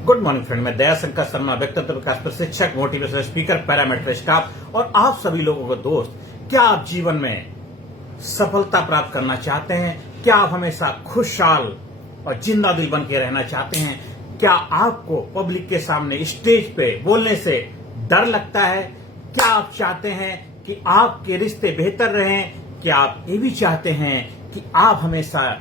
Good morning friend, मैं दया शंकर शर्मा, व्यक्तित्व विकास प्रशिक्षक, मोटिवेशनल स्पीकर, पैरामीटर स्टाफ और आप सभी लोगों को दोस्त। क्या आप जीवन में सफलता प्राप्त करना चाहते हैं? क्या आप हमेशा खुशहाल और जिंदा दिल बन के रहना चाहते हैं? क्या आपको पब्लिक के सामने स्टेज पे बोलने से डर लगता है? क्या आप चाहते हैं कि आपके रिश्ते बेहतर रहें? क्या आप ये भी चाहते हैं कि आप हमेशा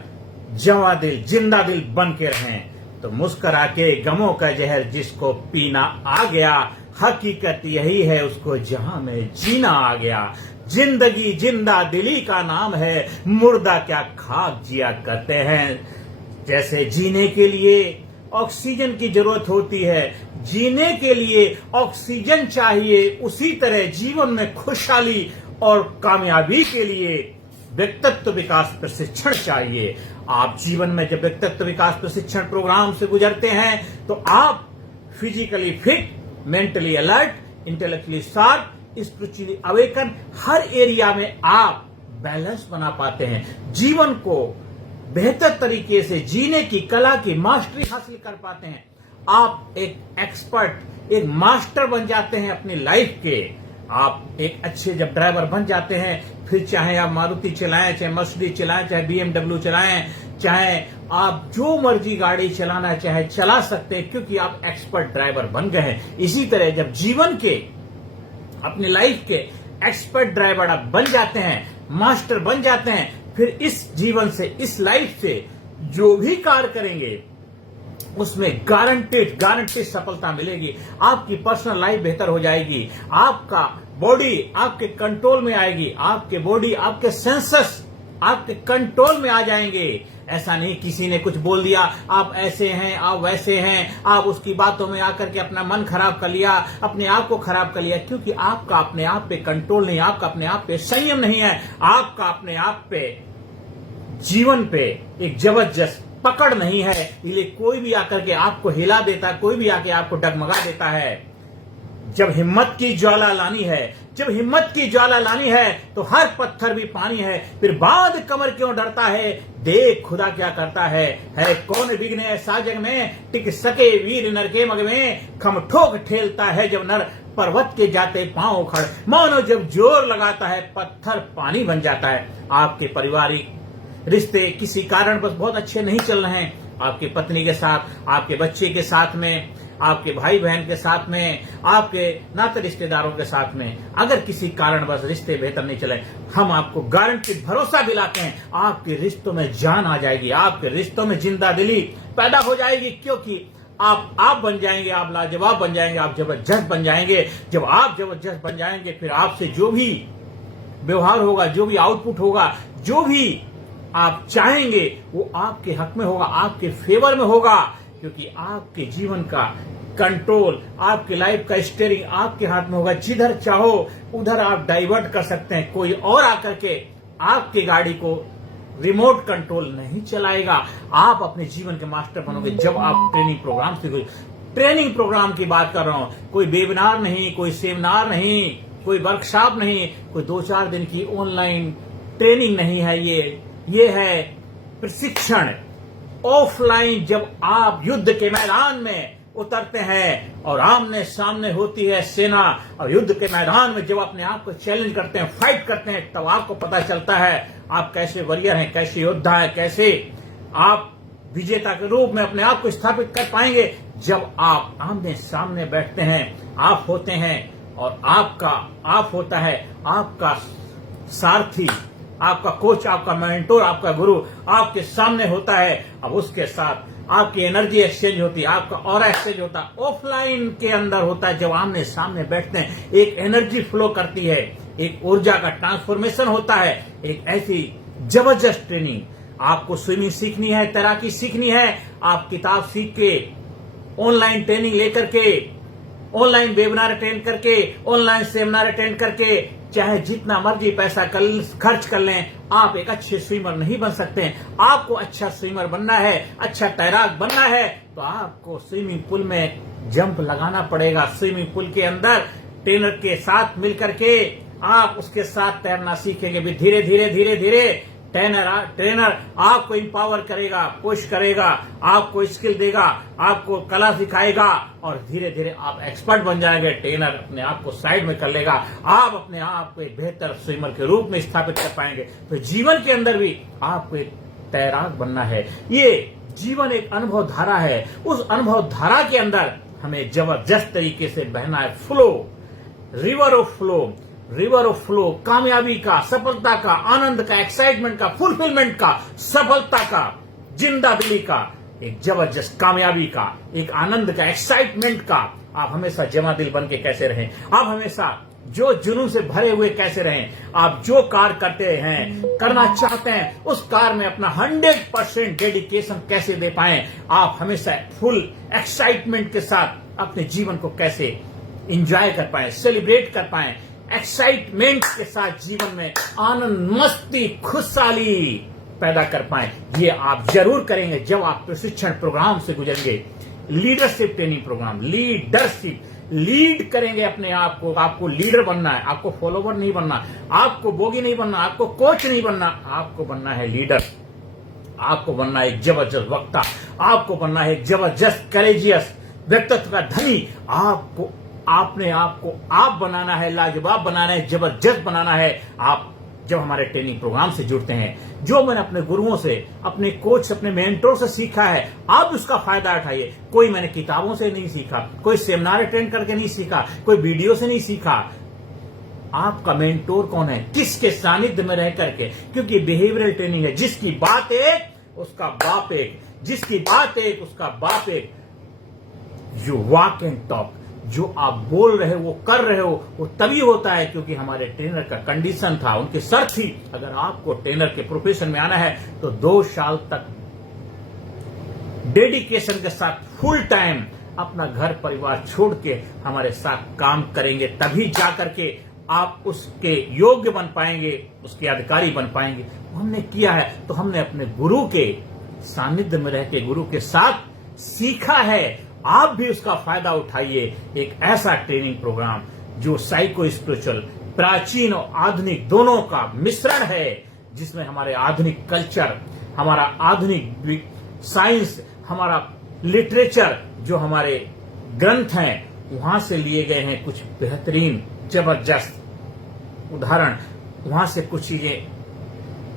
जवा दिल जिंदा दिल बन के रहें? तो मुस्कुरा के गमों का जहर जिसको पीना आ गया, हकीकत यही है उसको जहां में जीना आ गया। जिंदगी जिंदा दिली का नाम है, मुर्दा क्या खाक जिया करते हैं। जैसे जीने के लिए ऑक्सीजन की जरूरत होती है, जीने के लिए ऑक्सीजन चाहिए, उसी तरह जीवन में खुशहाली और कामयाबी के लिए व्यक्तित्व विकास प्रशिक्षण चाहिए। आप जीवन में जब व्यक्तित्व विकास प्रशिक्षण प्रोग्राम से गुजरते हैं तो आप physically fit, mentally alert, intellectually sharp, spiritually awaken, हर एरिया में आप बैलेंस बना पाते हैं। जीवन को बेहतर तरीके से जीने की कला की मास्टरी हासिल कर पाते हैं। आप एक एक्सपर्ट, एक मास्टर बन जाते हैं अपनी लाइफ के। आप एक अच्छे जब ड्राइवर बन जाते हैं, फिर चाहे आप मारुति चलाएं, चाहे मर्सिडीज चलाएं, चाहे BMW चलाएं, चाहे आप जो मर्जी गाड़ी चलाना चाहे चला सकते हैं, क्योंकि आप एक्सपर्ट ड्राइवर बन गए हैं। इसी तरह जब जीवन के अपनी लाइफ के एक्सपर्ट ड्राइवर आप बन जाते हैं, मास्टर बन जाते हैं, फिर इस जीवन से, इस लाइफ से जो भी कार्य करेंगे उसमें गारंटेड सफलता मिलेगी। आपकी पर्सनल लाइफ बेहतर हो जाएगी, आपका बॉडी आपके कंट्रोल में आएगी, आपके बॉडी, आपके सेंसस आपके कंट्रोल में आ जाएंगे। ऐसा नहीं किसी ने कुछ बोल दिया, आप ऐसे हैं, आप वैसे हैं, आप उसकी बातों में आकर के अपना मन खराब कर लिया, अपने आप को खराब कर लिया, क्योंकि आपका अपने आप पे कंट्रोल नहीं, आपका अपने आप पे संयम नहीं है, आपका अपने आप पे जीवन पे एक जबरदस्त पकड़ नहीं है। इसलिए कोई भी आकर के आपको हिला देता, कोई भी आके आपको डगमगा देता है। जब हिम्मत की ज्वाला लानी है, जब हिम्मत की ज्वाला लानी है तो हर पत्थर भी पानी है। फिर बाद कमर क्यों डरता है, देख खुदा क्या करता है कौन विघ्न ऐसा जग में, टिक सके वीर नर के मग में, खम ठोक ठेलता है जब नर पर्वत के जाते पांव खड़, मानो जब जोर लगाता है पत्थर पानी बन जाता है। आपके पारिवारिक रिश्ते किसी कारण बस बहुत अच्छे नहीं चल रहे हैं, आपकी पत्नी के साथ, आपके बच्चे के साथ में, आपके भाई बहन के साथ में, आपके नाते रिश्तेदारों के साथ में, अगर किसी कारण बस रिश्ते बेहतर नहीं चले, हम आपको गारंटी भरोसा दिलाते हैं आपके रिश्तों में जान आ जाएगी, आपके रिश्तों में जिंदा दिली पैदा हो जाएगी। क्योंकि आप बन जाएंगे, आप लाजवाब बन जाएंगे, आप जबरदस्त बन जाएंगे। जब आप जबरदस्त बन जाएंगे, फिर आपसे जो भी व्यवहार होगा, जो भी आउटपुट होगा, जो भी आप चाहेंगे वो आपके हक में होगा, आपके फेवर में होगा, क्योंकि आपके जीवन का कंट्रोल, आपके लाइफ का स्टीयरिंग आपके हाथ में होगा। जिधर चाहो उधर आप डाइवर्ट कर सकते हैं, कोई और आकर के आपकी गाड़ी को रिमोट कंट्रोल नहीं चलाएगा। आप अपने जीवन के मास्टर बनोगे जब आप ट्रेनिंग प्रोग्राम सीखोगे। ट्रेनिंग प्रोग्राम की बात कर रहा हूं, कोई वेबिनार नहीं, कोई सेमिनार नहीं, कोई वर्कशॉप नहीं, कोई 2-4 दिन की ऑनलाइन ट्रेनिंग नहीं है। ये है प्रशिक्षण ऑफलाइन। जब आप युद्ध के मैदान में उतरते हैं और आमने सामने होती है सेना, और युद्ध के मैदान में जब अपने आप को चैलेंज करते हैं, फाइट करते हैं, तब आपको पता चलता है आप कैसे वॉरियर हैं, कैसे योद्धा हैं, कैसे आप विजेता के रूप में अपने आप को स्थापित कर पाएंगे। जब आप आमने सामने बैठते हैं, आप होते हैं, और आप होता है आपका सारथी, आपका कोच, आपका मेंटोर, आपका गुरु आपके सामने होता है। अब उसके साथ आपकी एनर्जी एक्सचेंज होती है, आपका ऑरा एक्सचेंज होता है, ऑफलाइन के अंदर होता है। जब आमने सामने बैठते हैं, एक एनर्जी फ्लो करती है, एक ऊर्जा का ट्रांसफॉर्मेशन होता है। एक ऐसी जबरदस्त ट्रेनिंग, आपको स्विमिंग सीखनी है, तैराकी सीखनी है, आप किताब सीख के, ऑनलाइन ट्रेनिंग लेकर के, ऑनलाइन वेबिनार अटेंड करके, ऑनलाइन सेमिनार अटेंड करके, चाहे जितना मर्जी पैसा खर्च कर लें, आप एक अच्छे स्विमर नहीं बन सकते हैं। आपको अच्छा स्विमर बनना है, अच्छा तैराक बनना है, तो आपको स्विमिंग पूल में जंप लगाना पड़ेगा। स्विमिंग पूल के अंदर ट्रेनर के साथ मिलकर के आप उसके साथ तैरना सीखेंगे भी। धीरे धीरे ट्रेनर आपको इंपावर करेगा, पुश करेगा, आपको स्किल देगा, आपको कला सिखाएगा और धीरे धीरे आप एक्सपर्ट बन जाएंगे। ट्रेनर अपने आप को साइड में कर लेगा, आप अपने आप को एक बेहतर स्विमर के रूप में स्थापित कर पाएंगे। तो जीवन के अंदर भी आपको एक तैराक बनना है। ये जीवन एक अनुभव धारा है, उस अनुभव धारा के अंदर हमें जबरदस्त तरीके से बहना है। फ्लो, रिवर ऑफ फ्लो, कामयाबी का, सफलता का, आनंद का, एक्साइटमेंट का, फुलफिलमेंट का, सफलता का, जिंदादिली का, एक जबरदस्त कामयाबी का, एक आनंद का, एक्साइटमेंट का। आप हमेशा जमादिल बन के कैसे रहें, आप हमेशा जो जुनून से भरे हुए कैसे रहें, आप जो कार्य करते हैं, करना चाहते हैं, उस कार्य में अपना 100% डेडिकेशन कैसे दे पाएं, आप हमेशा फुल एक्साइटमेंट के साथ अपने जीवन को कैसे एंजॉय कर पाएं, सेलिब्रेट कर पाएं, एक्साइटमेंट के साथ जीवन में आनंद, मस्ती, खुशहाली पैदा कर पाएं। ये आप जरूर करेंगे जब आप प्रशिक्षण प्रोग्राम से गुजरेंगे। लीडरशिप ट्रेनिंग प्रोग्राम, लीड करेंगे अपने आप को। आपको लीडर बनना है, आपको फॉलोवर नहीं बनना, आपको बोगी नहीं बनना, आपको कोच नहीं बनना, आपको बनना है लीडर। आपको बनना है एक जबरदस्त वक्ता, आपको बनना है एक जबरदस्त करेजियस व्यक्तित्व का धनी। आपको अपने आप को आप बनाना है, लाजवाब बनाना है, जबरदस्त बनाना है। आप जब हमारे ट्रेनिंग प्रोग्राम से जुड़ते हैं, जो मैंने अपने गुरुओं से, अपने कोच से, अपने मेंटोर से सीखा है, आप उसका फायदा उठाइए। कोई मैंने किताबों से नहीं सीखा, कोई सेमिनार अटेंड करके नहीं सीखा, कोई वीडियो से नहीं सीखा। आपका मेंटोर कौन है, किसके सानिध्य में रह करके, क्योंकि बिहेवियरल ट्रेनिंग है। जिसकी बात एक उसका बाप एक, जिसकी बात एक उसका बाप एक। यू वॉक एंड टॉक, जो आप बोल रहे हो, वो कर रहे हो, वो तभी होता है क्योंकि हमारे ट्रेनर का कंडीशन था, उनकी शर्त थी। अगर आपको ट्रेनर के प्रोफेशन में आना है तो 2 साल तक डेडिकेशन के साथ फुल टाइम अपना घर परिवार छोड़ के हमारे साथ काम करेंगे, तभी जाकर के आप उसके योग्य बन पाएंगे, उसके अधिकारी बन पाएंगे। हमने किया है तो हमने अपने गुरु के सानिध्य में रह के गुरु के साथ सीखा है। आप भी उसका फायदा उठाइए। एक ऐसा ट्रेनिंग प्रोग्राम जो साइको स्पिरिचुअल, प्राचीन और आधुनिक दोनों का मिश्रण है, जिसमें हमारे आधुनिक कल्चर, हमारा आधुनिक साइंस, हमारा लिटरेचर, जो हमारे ग्रंथ हैं, वहां से लिए गए हैं कुछ बेहतरीन जबरदस्त उदाहरण। वहां से कुछ चीजें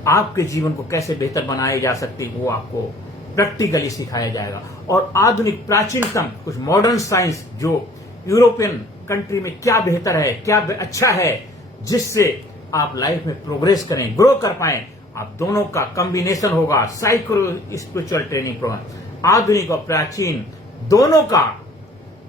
आपके जीवन को कैसे बेहतर बनाई जा सकती, वो आपको प्रैक्टिकली सिखाया जाएगा। और आधुनिक प्राचीनतम कुछ मॉडर्न साइंस, जो यूरोपियन कंट्री में क्या बेहतर है, क्या अच्छा है, जिससे आप लाइफ में प्रोग्रेस करें, ग्रो कर पाएं। आप दोनों का कॉम्बिनेशन होगा साइको स्पिरिचुअल ट्रेनिंग प्रोग्राम। आधुनिक और प्राचीन दोनों का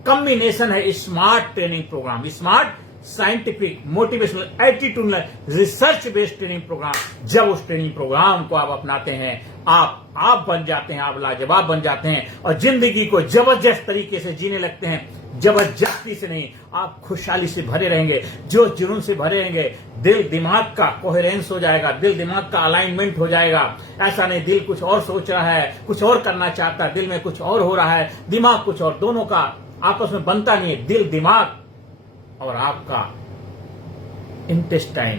कॉम्बिनेशन है smart training programme. Smart, scientific, motivational, attitudinal, research based training programme. जब उस ट्रेनिंग प्रोग्राम को आप अपनाते हैं, आप बन जाते हैं, आप लाजवाब बन जाते हैं और जिंदगी को जबरदस्त तरीके से जीने लगते हैं। जबरदस्ती से नहीं, आप खुशहाली से भरे रहेंगे, जो जुनून से भरे रहेंगे। दिल दिमाग का कोहेरेंस हो जाएगा, दिल दिमाग का अलाइनमेंट हो जाएगा। ऐसा नहीं दिल कुछ और सोच रहा है, कुछ और करना चाहता है, दिल में कुछ और हो रहा है, दिमाग कुछ और, दोनों का आपस में बनता नहीं है। दिल दिमाग और आपका इंटेस्टाइन,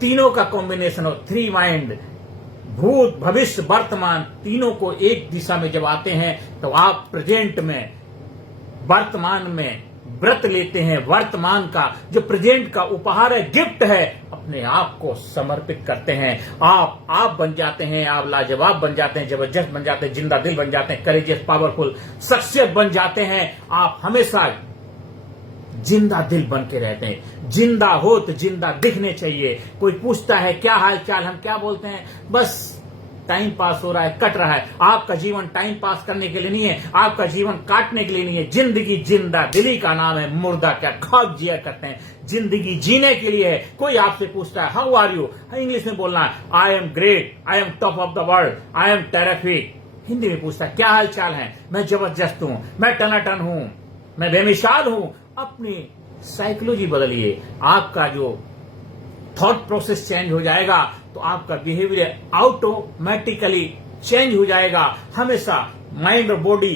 तीनों का कॉम्बिनेशन हो, 3 माइंड, भूत, भविष्य, वर्तमान, तीनों को एक दिशा में जब आते हैं तो आप प्रेजेंट में, वर्तमान में व्रत लेते हैं। वर्तमान का जो प्रेजेंट का उपहार है, गिफ्ट है, अपने आप को समर्पित करते हैं। आप बन जाते हैं, आप लाजवाब बन जाते हैं, जबरदस्त बन जाते हैं, जिंदा दिल बन जाते हैं, करेजियस, पावरफुल शख्सियत बन जाते हैं। आप हमेशा जिंदा दिल बन के रहते हैं। जिंदा हो तो जिंदा दिखने चाहिए। कोई पूछता है क्या हाल चाल, हम क्या बोलते हैं, बस टाइम पास हो रहा है, कट रहा है। आपका जीवन टाइम पास करने के लिए नहीं है, आपका जीवन काटने के लिए नहीं है। जिंदगी जिंदा दिली का नाम है, मुर्दा क्या ख्वाब जिया करते हैं। जिंदगी जीने के लिए है। कोई आपसे पूछता है हाउ आर यू, इंग्लिश में बोलना है I am great, I am top of the world, I am terrific. Hindi में पूछता है क्या हाल चाल है, मैं जबरदस्त हूं, मैं टनाटन हूं, मैं बेमिसाल हूं। अपनी साइकोलॉजी बदलिए, आपका जो थॉट प्रोसेस चेंज हो जाएगा तो आपका बिहेवियर ऑटोमेटिकली चेंज हो जाएगा। हमेशा माइंड और बॉडी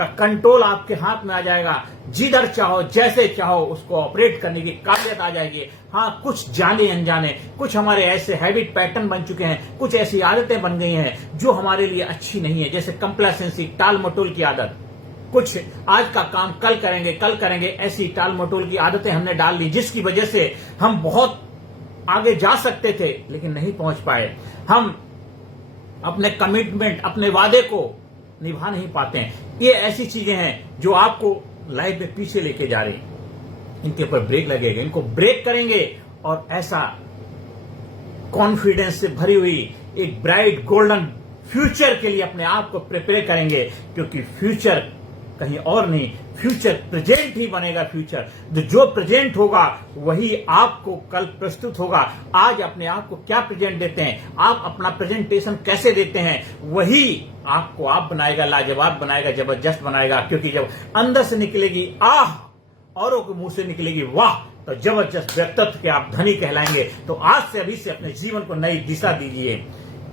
का कंट्रोल आपके हाथ में आ जाएगा। जिधर चाहो जैसे चाहो उसको ऑपरेट करने की काबिलियत आ जाएगी। हाँ, कुछ जाने अनजाने कुछ हमारे ऐसे हैबिट पैटर्न बन चुके हैं, कुछ ऐसी आदतें बन गई हैं जो हमारे लिए अच्छी नहीं है, जैसे कंप्लेसेंसी, टाल मटोल की आदत। कुछ आज का काम कल करेंगे, ऐसी टाल मटोल की आदतें हमने डाल ली, जिसकी वजह से हम बहुत आगे जा सकते थे लेकिन नहीं पहुंच पाए। हम अपने कमिटमेंट, अपने वादे को निभा नहीं पाते हैं। ये ऐसी चीजें हैं जो आपको लाइफ में पीछे लेके जा रही हैं। इनके ऊपर ब्रेक लगेगा, इनको ब्रेक करेंगे और ऐसा कॉन्फिडेंस से भरी हुई एक ब्राइट गोल्डन फ्यूचर के लिए अपने आप को प्रिपेयर करेंगे, क्योंकि फ्यूचर कहीं और नहीं, फ्यूचर प्रेजेंट ही बनेगा। फ्यूचर जो प्रेजेंट होगा वही आपको कल प्रस्तुत होगा। आज अपने आप को क्या प्रेजेंट देते हैं, आप अपना प्रेजेंटेशन कैसे देते हैं, वही आपको आप बनाएगा, लाजवाब बनाएगा, जबरदस्त बनाएगा। क्योंकि जब अंदर से निकलेगी आह, औरों के मुंह से निकलेगी वाह, तो जबरदस्त व्यक्तित्व के आप धनी कहलाएंगे। तो आज से अभी से अपने जीवन को नई दिशा दीजिए,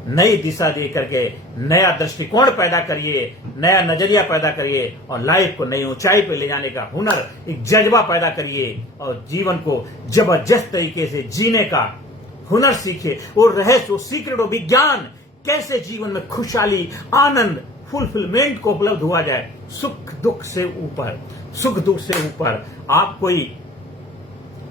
नई दिशा दे करके नया दृष्टिकोण पैदा करिए, नया नजरिया पैदा करिए और लाइफ को नई ऊंचाई पे ले जाने का हुनर, एक जज्बा पैदा करिए और जीवन को जबरदस्त तरीके से जीने का हुनर सीखिए। वो रहस्य, वो सीक्रेट, वो विज्ञान, कैसे जीवन में खुशहाली, आनंद, फुलफिलमेंट को उपलब्ध हुआ जाए। सुख दुख से ऊपर आप कोई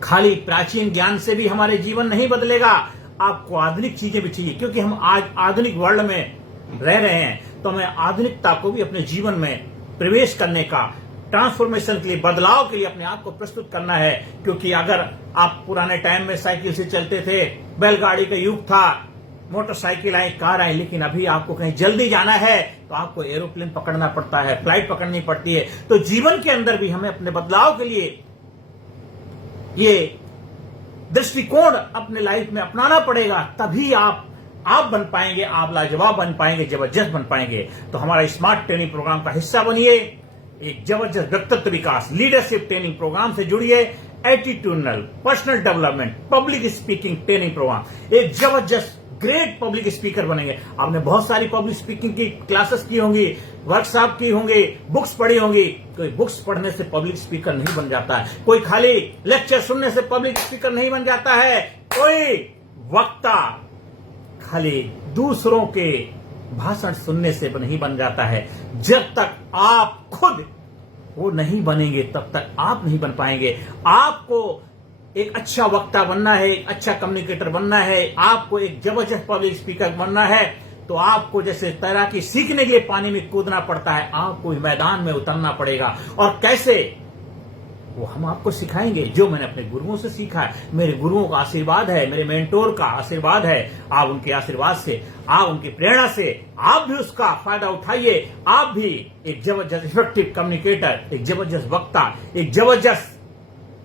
खाली प्राचीन ज्ञान से भी हमारे जीवन नहीं बदलेगा। आपको आधुनिक चीजें भी चाहिए, क्योंकि हम आज आधुनिक वर्ल्ड में रह रहे हैं, तो हमें आधुनिकता को भी अपने जीवन में प्रवेश करने का, ट्रांसफॉर्मेशन के लिए, बदलाव के लिए अपने आप को प्रस्तुत करना है। क्योंकि अगर आप पुराने टाइम में साइकिल से चलते थे, बैलगाड़ी का युग था, मोटरसाइकिल आई, कार आई, लेकिन अभी आपको कहीं जल्दी जाना है तो आपको एरोप्लेन पकड़ना पड़ता है, फ्लाइट पकड़नी पड़ती है। तो जीवन के अंदर भी हमें अपने बदलाव के लिए ये दृष्टिकोण अपने लाइफ में अपनाना पड़ेगा, तभी आप बन पाएंगे, आप लाजवाब बन पाएंगे, जबरदस्त बन पाएंगे। तो हमारा स्मार्ट ट्रेनिंग प्रोग्राम का हिस्सा बनिए। एक जबरदस्त व्यक्तित्व विकास, लीडरशिप ट्रेनिंग प्रोग्राम से जुड़िए। Attitudinal, personal development, public speaking training programme, एक जबरदस्त ग्रेट पब्लिक स्पीकर बनेंगे। आपने बहुत सारी पब्लिक स्पीकिंग की क्लासेस की होंगी, वर्कशॉप की होंगी, बुक्स पढ़ी होंगी। कोई बुक्स पढ़ने से पब्लिक स्पीकर नहीं बन जाता है, कोई खाली लेक्चर सुनने से पब्लिक स्पीकर नहीं बन जाता है, कोई वक्ता खाली दूसरों के भाषण सुनने से नहीं बन जाता है। जब तक आप खुद वो नहीं बनेंगे तब तक आप नहीं बन पाएंगे। आपको एक अच्छा वक्ता बनना है, एक अच्छा कम्युनिकेटर बनना है, आपको एक जबरदस्त पब्लिक स्पीकर बनना है, तो आपको जैसे तैराकी सीखने के लिए पानी में कूदना पड़ता है, आपको मैदान में उतरना पड़ेगा। और कैसे, वो हम आपको सिखाएंगे, जो मैंने अपने गुरुओं से सीखा है। मेरे गुरुओं का आशीर्वाद है, मेरे मेंटोर का आशीर्वाद है। आप उनके आशीर्वाद से, आप उनकी प्रेरणा से, आप भी उसका फायदा उठाइए। आप भी एक जबरदस्त इफेक्टिव कम्युनिकेटर, एक जबरदस्त वक्ता, एक जबरदस्त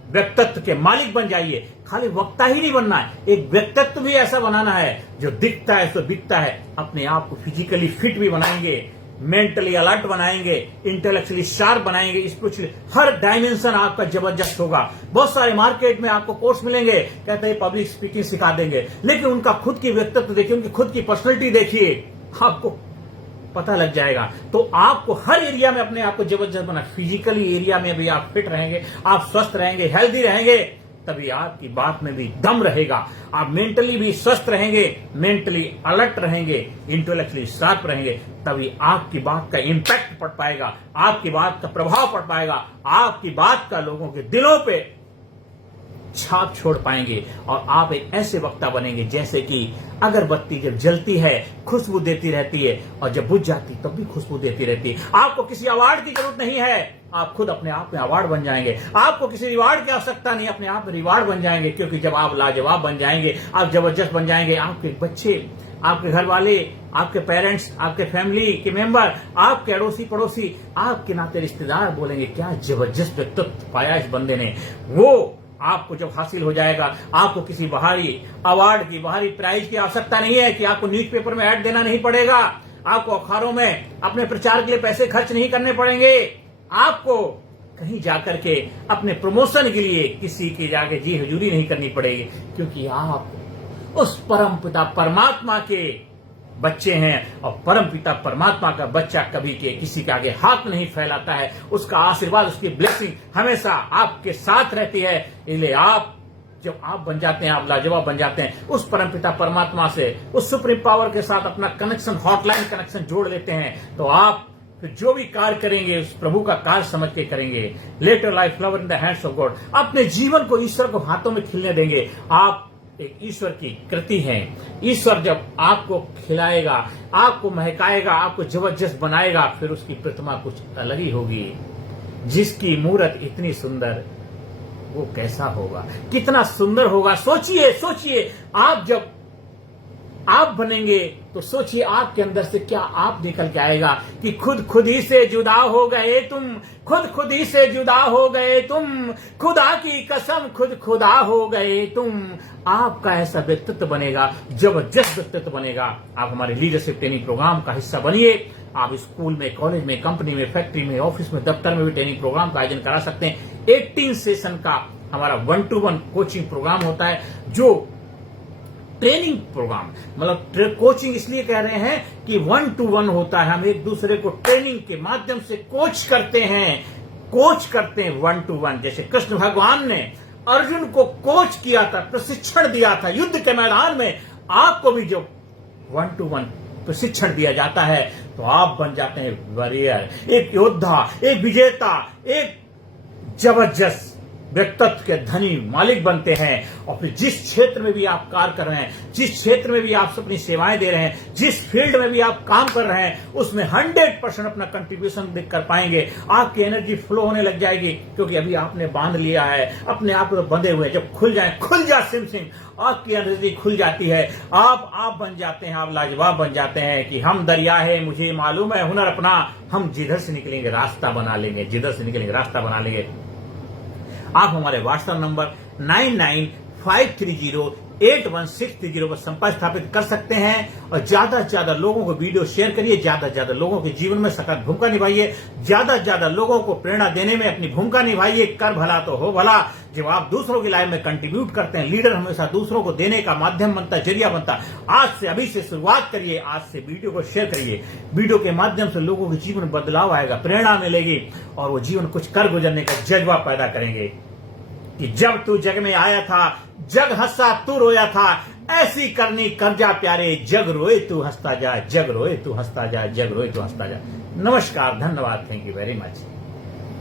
व्यक्तित्व के मालिक बन जाइए। खाली वक्ता ही नहीं बनना है, एक व्यक्तित्व भी ऐसा बनाना है जो दिखता है तो बिकता है। अपने आप को फिजिकली फिट भी बनाएंगे, मेंटली अलर्ट बनाएंगे, इंटेलेक्चुअली शार्प बनाएंगे, स्पिरिचुअली हर डायमेंशन आपका जबरदस्त होगा। बहुत सारे मार्केट में आपको कोर्स मिलेंगे, कहते हैं पब्लिक स्पीकिंग सिखा देंगे, लेकिन उनका खुद की व्यक्तित्व देखिए, उनकी खुद की पर्सनैलिटी देखिए, आपको पता लग जाएगा। तो आपको हर एरिया में अपने आप को जबरदस्त बना, फिजिकली एरिया में भी आप फिट रहेंगे, आप स्वस्थ रहेंगे, हेल्दी रहेंगे, तभी आपकी बात में भी दम रहेगा। आप मेंटली भी स्वस्थ रहेंगे, मेंटली अलर्ट रहेंगे, इंटेलेक्चुअली शार्प रहेंगे, तभी आपकी बात का इंपैक्ट पड़ पाएगा, आपकी बात का प्रभाव पड़ पाएगा, आपकी बात का लोगों के दिलों पे छाप छोड़ पाएंगे। और आप एक ऐसे वक्ता बनेंगे जैसे कि अगरबत्ती जब जलती है खुशबू देती रहती है, और जब बुझ जाती तब भी खुशबू देती रहती है। आपको किसी अवार्ड की जरूरत नहीं है, आप खुद अपने आप में अवार्ड बन जाएंगे। आपको किसी रिवार्ड की आवश्यकता नहीं, अपने आप में रिवार्ड बन जाएंगे। क्योंकि जब आप लाजवाब बन जाएंगे, आप जबरदस्त बन जाएंगे, आपके बच्चे, आपके घर वाले, आपके पेरेंट्स, आपके फैमिली के मेंबर, आपके अड़ोसी पड़ोसी, आपके नाते रिश्तेदार बोलेंगे क्या जबरदस्त व्यक्तित्व पाया इस बंदे ने। वो आपको जब हासिल हो जाएगा, आपको किसी बाहरी अवार्ड की, बाहरी प्राइज की आवश्यकता नहीं है, कि आपको न्यूज़पेपर में ऐड देना नहीं पड़ेगा, आपको अखबारों में अपने प्रचार के लिए पैसे खर्च नहीं करने पड़ेंगे, आपको कहीं जाकर के अपने प्रमोशन के लिए किसी की जाके जी हजूरी नहीं करनी पड़ेगी, क्योंकि आप उस परम पिता परमात्मा के बच्चे हैं और परम पिता परमात्मा का बच्चा कभी के किसी के आगे हाथ नहीं फैलाता है। उसका आशीर्वाद, उसकी ब्लेसिंग हमेशा आपके साथ रहती है। इसलिए आप जब आप बन जाते हैं, आप लाजवाब बन जाते हैं, उस परमपिता परमात्मा से, उस सुप्रीम पावर के साथ अपना कनेक्शन, हॉटलाइन कनेक्शन जोड़ लेते हैं, तो आप फिर जो भी कार्य करेंगे उस प्रभु का कार्य समझ के करेंगे। Let your life flower in the hands of God. अपने जीवन को ईश्वर को हाथों में खिलने देंगे। आप एक ईश्वर की कृति है। ईश्वर जब आपको खिलाएगा, आपको महकाएगा, आपको जबरदस्त बनाएगा, फिर उसकी प्रतिमा कुछ अलग ही होगी। जिसकी मूर्त इतनी सुंदर, वो कैसा होगा, कितना सुंदर होगा। सोचिए सोचिए, आप जब आप बनेंगे तो सोचिए आपके अंदर से क्या आप निकल के आएगा कि खुद ही से जुदा हो गए तुम, खुद ही से जुदा हो गए तुम, खुदा की कसम खुदा हो गए तुम। आपका ऐसा व्यक्तित्व बनेगा, जबरदस्त व्यक्तित्व बनेगा। आप हमारे लीडरशिप ट्रेनिंग प्रोग्राम का हिस्सा बनिए। आप स्कूल में, कॉलेज में, कंपनी में, फैक्ट्री में, ऑफिस में, दफ्तर में भी ट्रेनिंग प्रोग्राम का आयोजन करा सकते हैं। 18 सेशन का हमारा 1-to-1 कोचिंग प्रोग्राम होता है, जो ट्रेनिंग प्रोग्राम, मतलब कोचिंग इसलिए कह रहे हैं कि 1-to-1 होता है। हम एक दूसरे को ट्रेनिंग के माध्यम से कोच करते हैं 1-to-1। जैसे कृष्ण भगवान ने अर्जुन को कोच किया था, प्रशिक्षण दिया था युद्ध के मैदान में। आपको भी जब 1-to-1 प्रशिक्षण दिया जाता है तो आप बन जाते हैं वॉरियर, एक योद्धा, एक विजेता, एक जबरदस्त व्यक्तित्व के धनी मालिक बनते हैं। और फिर जिस क्षेत्र में भी आप कार्य कर रहे हैं, जिस क्षेत्र में भी आप अपनी सेवाएं दे रहे हैं, जिस फील्ड में भी आप काम कर रहे हैं, उसमें 100% अपना कंट्रीब्यूशन कर पाएंगे। आपकी एनर्जी फ्लो होने लग जाएगी, क्योंकि अभी आपने बांध लिया है अपने आप को, बंधे हुए। जब खुल जा सिम सिम, आपकी एनर्जी खुल जाती है। आप बन जाते हैं, आप लाजवाब बन जाते हैं कि हम दरिया है, मुझे मालूम है हुनर अपना, हम जिधर से निकलेंगे रास्ता बना लेंगे, जिधर से निकलेंगे रास्ता बना लेंगे। आप हमारे व्हाट्सएप नंबर 9953081630 पर संपर्क स्थापित कर सकते हैं। और ज्यादा से ज्यादा लोगों को वीडियो शेयर करिए, ज्यादा से ज्यादा लोगों के जीवन में सकारात्मक भूमिका निभाइए, ज्यादा से ज्यादा लोगों को प्रेरणा देने में अपनी भूमिका निभाइए। कर भला तो हो भला। जब आप दूसरों की लाइफ में कंट्रीब्यूट करते हैं, लीडर हमेशा दूसरों को देने का माध्यम बनता है, जरिया बनता है। आज से, अभी से शुरुआत करिए, आज से वीडियो को शेयर करिए। वीडियो के माध्यम से लोगों के जीवन में बदलाव आएगा, प्रेरणा मिलेगी और वो जीवन कुछ कर गुजरने का जज्बा पैदा करेंगे कि जब तू जग में आया था, जग हंसा तू रोया था, ऐसी करनी कर जा प्यारे, जग रोए तू हंसता जा, जग रोए तू हंसता जा, जग रोए तू हंसता जा। नमस्कार, धन्यवाद, थैंक यू वेरी मच।